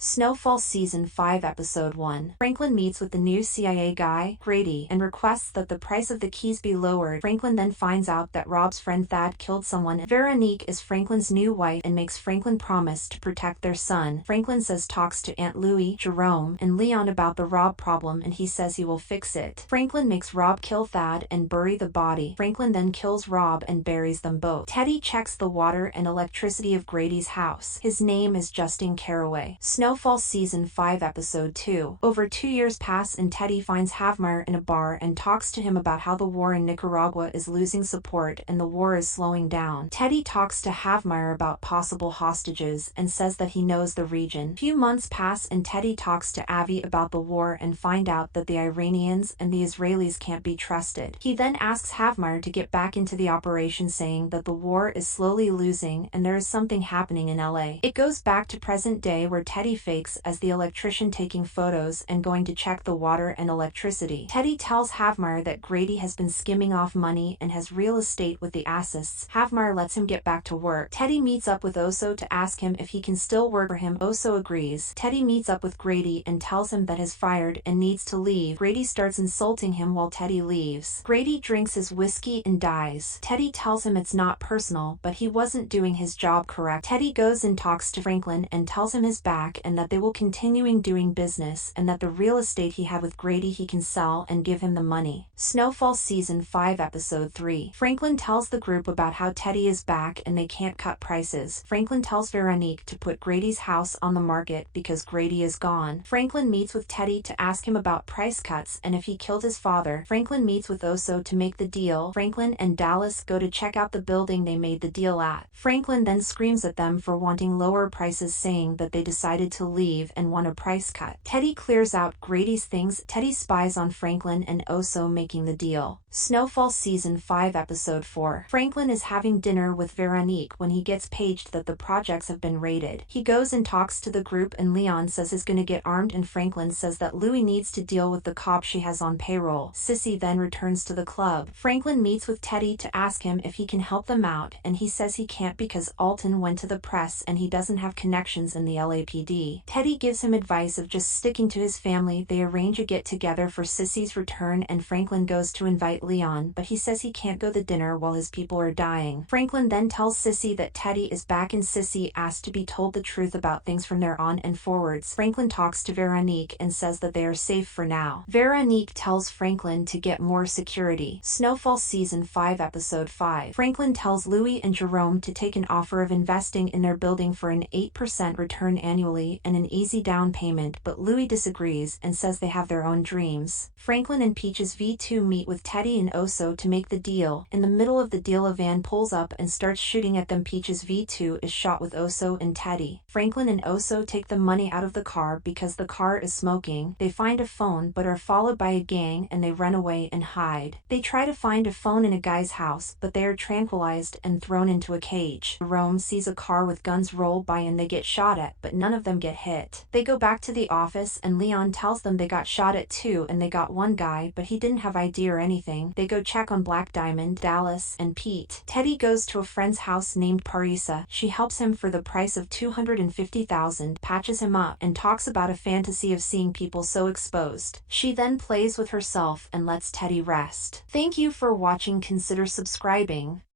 Snowfall Season 5 Episode 1. Franklin meets with the new CIA guy, Grady, and requests that the price of the keys be lowered. Franklin then finds out that Rob's friend Thad killed someone. Veronique is Franklin's new wife and makes Franklin promise to protect their son. Franklin talks to Aunt Louie, Jerome, and Leon about the Rob problem, and he says he will fix it. Franklin makes Rob kill Thad and bury the body. Franklin then kills Rob and buries them both. Teddy checks the water and electricity of Grady's house. His name is Justine Caraway. Snowfall Season 5 Episode 2. Over 2 years pass and Teddy finds Havmeyer in a bar and talks to him about how the war in Nicaragua is losing support and the war is slowing down. Teddy talks to Havmeyer about possible hostages and says that he knows the region. Few months pass and Teddy talks to Avi about the war and find out that the Iranians and the Israelis can't be trusted. He then asks Havmeyer to get back into the operation, saying that the war is slowly losing and there is something happening in LA. It goes back to present day where Teddy fakes as the electrician taking photos and going to check the water and electricity. Teddy tells Havmeyer that Grady has been skimming off money and has real estate with the assets. Havmeyer lets him get back to work. Teddy meets up with Oso to ask him if he can still work for him. Oso agrees. Teddy meets up with Grady and tells him that he's fired and needs to leave. Grady starts insulting him while Teddy leaves. Grady drinks his whiskey and dies. Teddy tells him it's not personal, but he wasn't doing his job correct. Teddy goes and talks to Franklin and tells him his back and that they will continuing doing business and that the real estate he had with Grady he can sell and give him the money. Snowfall Season 5 Episode 3. Franklin tells the group about how Teddy is back and they can't cut prices. Franklin tells Veronique to put Grady's house on the market because Grady is gone. Franklin meets with Teddy to ask him about price cuts and if he killed his father. Franklin meets with Oso to make the deal. Franklin and Dallas go to check out the building they made the deal at. Franklin then screams at them for wanting lower prices, saying that they decided to leave and want a price cut. Teddy clears out Grady's things. Teddy spies on Franklin and Oso making the deal. Snowfall Season 5 Episode 4. Franklin is having dinner with Veronique when he gets paged that the projects have been raided. He goes and talks to the group and Leon says he's gonna get armed and Franklin says that Louie needs to deal with the cop she has on payroll. Sissy then returns to the club. Franklin meets with Teddy to ask him if he can help them out and he says he can't because Alton went to the press and he doesn't have connections in the LAPD. Teddy gives him advice of just sticking to his family. They arrange a get-together for Sissy's return and Franklin goes to invite Leon, but he says he can't go to dinner while his people are dying. Franklin then tells Sissy that Teddy is back and Sissy asks to be told the truth about things from there on and forwards. Franklin talks to Veronique and says that they are safe for now. Veronique tells Franklin to get more security. Snowfall Season 5 Episode 5. Franklin tells Louie and Jerome to take an offer of investing in their building for an 8% return annually and an easy down payment, but Louie disagrees and says they have their own dreams. Franklin and Peaches V2 meet with Teddy and Oso to make the deal. In the middle of the deal a van pulls up and starts shooting at them. Peaches V2 is shot with Oso and Teddy. Franklin and Oso take the money out of the car because the car is smoking. They find a phone but are followed by a gang and they run away and hide. They try to find a phone in a guy's house but they are tranquilized and thrown into a cage. Jerome sees a car with guns roll by and they get shot at but none of them get hit. They go back to the office and Leon tells them they got shot at too and they got one guy but he didn't have ID or anything. They go check on Black Diamond, Dallas, and Pete. Teddy goes to a friend's house named Parisa. She helps him for the price of $250,000, patches him up, and talks about a fantasy of seeing people so exposed. She then plays with herself and lets Teddy rest. Thank you for watching. Consider subscribing.